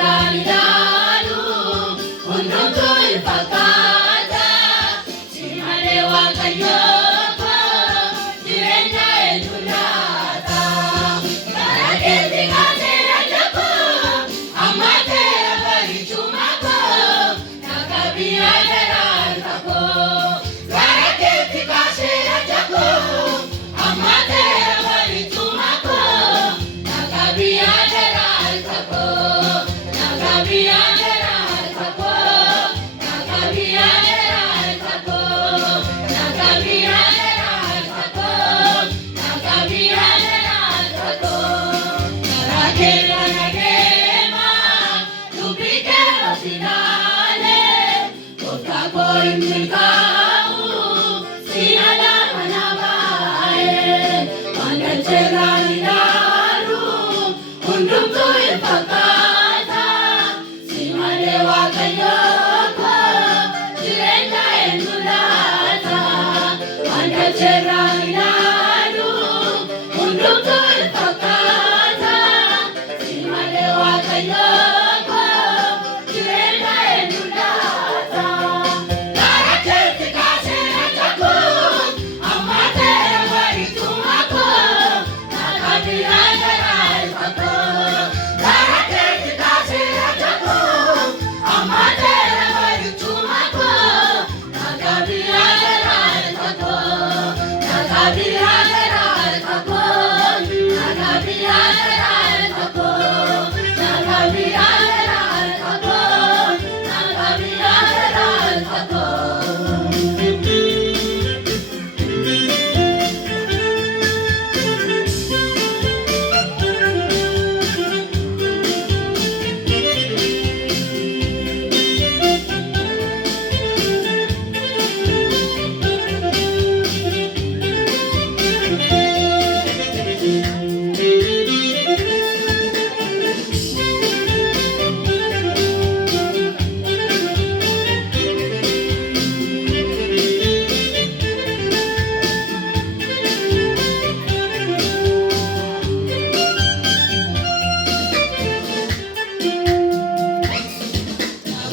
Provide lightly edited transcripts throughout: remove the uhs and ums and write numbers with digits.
Serani dalu, undutu ifakata, simale wakayoko, jirenya edulata. Baraketi katera jako, amatera barichumako, nakabira derantako. Baraketi katera jako, amatera barichumako, nakabira derantako. Nakabira derantako, nakabira derantako, nakabira derantako, nakabira derantako. Narakera nagema, tupikero finale, kotako imikau, sinala manabae, mandacherani daru, undumtu ifakata, simale wakayoko, jirenya endulata, mandacherani daru, undumtu ifakata, simale wakayoko, jirenya endulata. Baraketi katera jako, amatera barichumako, nakabira derantako. Baraketi katera jako, amatera barichumako, nakabira derantako. Nakabira derantako, nakabira derantako, nakabira derantako, nakabira derantako.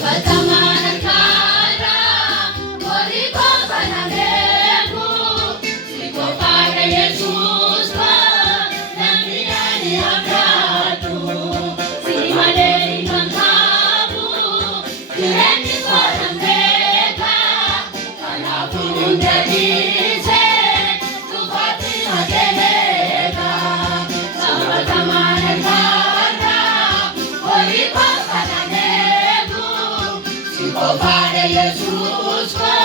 Batamanan kara, boriko panalegu, siko para Jesus pa, nangiyari agadu, simale imantabu, kireni ko nambeka, kanapun jadise, tupati mageneka. Batamanan kara, boriko panalegu, siko para Jesus pa,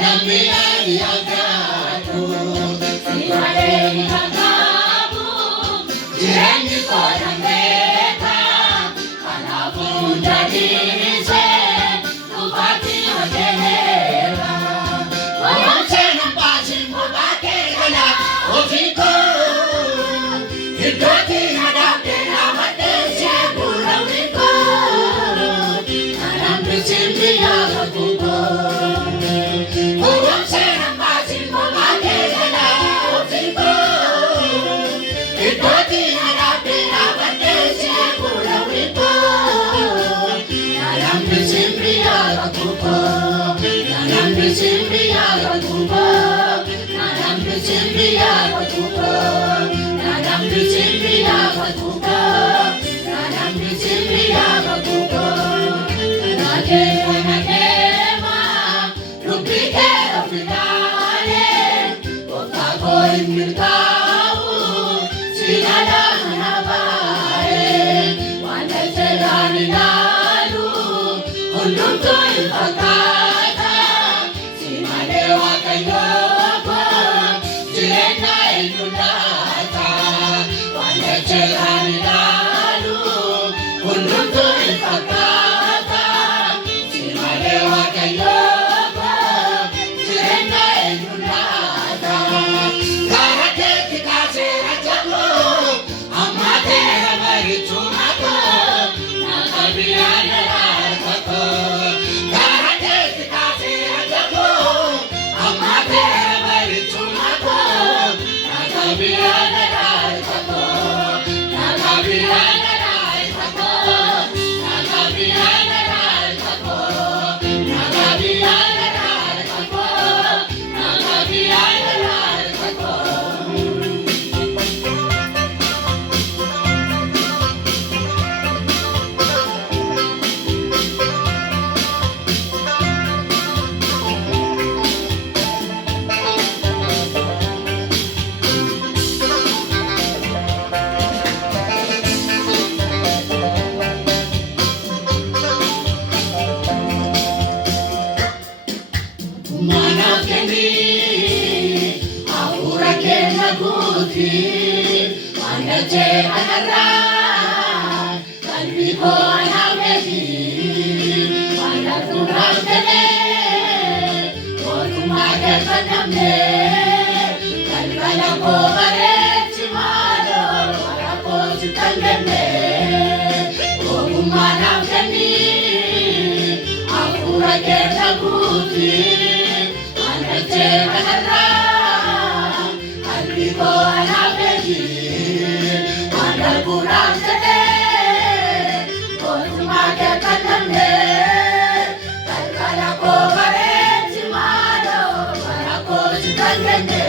nangiyari agadu, simale imantabu, kireni ko nambeka, kanapun jadise, tupati mageneka. Walang senang pasin mo bakekala, otiko, hidati hadapte namate siya pulang liko, alam bisimbi agakuko. Walang senang pasin mo bakekala, otiko, hidati hadapte namate siya pulang liko, alam bisimbi agakuko. Alam bisimbi agakuko, alam bisimbi agakuko, alam bisimbi agakuko, alam bisimbi agakuko. Nagema, tupikero finale, kotako imikau, sinala manabae, mandacherani dalu, undumtu ifakata, simale wakayoko, jirenya endulata, mandacherani dalu, undumtu ifakata, simale wakayoko, jirenya endulata. Baraketi katera jako, amatera barichumako, nakabira derantako. Baraketi katera jako, amatera barichumako, nakabira derantako, nakabira derantako. kanarra kalbi ko anameti wala turantele otumage kanamne kalbala ko barechi malo wala ko chitangene ogumana kani akura kerna guti anache kanarra kalbi ko anameti wala turantele otumage kanamne kalbala ko barechi malo wala ko chitangene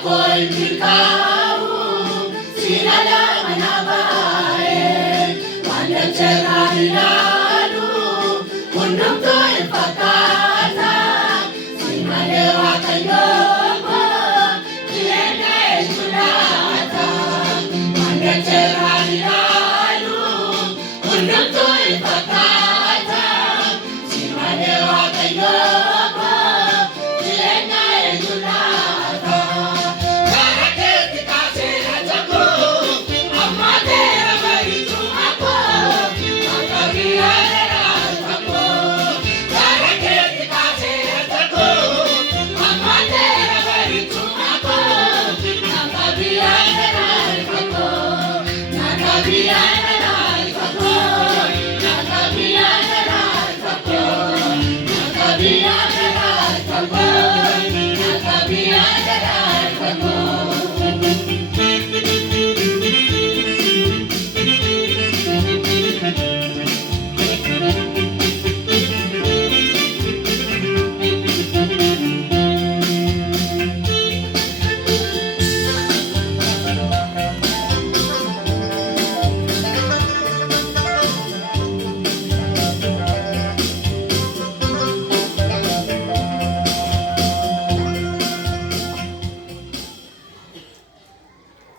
Ko'y ikaw, sinala manabae, walang serahilalo, kundang to'y pagkata, simalewa kayo mo, siyempre sulata, walang serahilalo, kundang to'y pagkata, simalewa kayo mo, siyempre sulata. Yeah.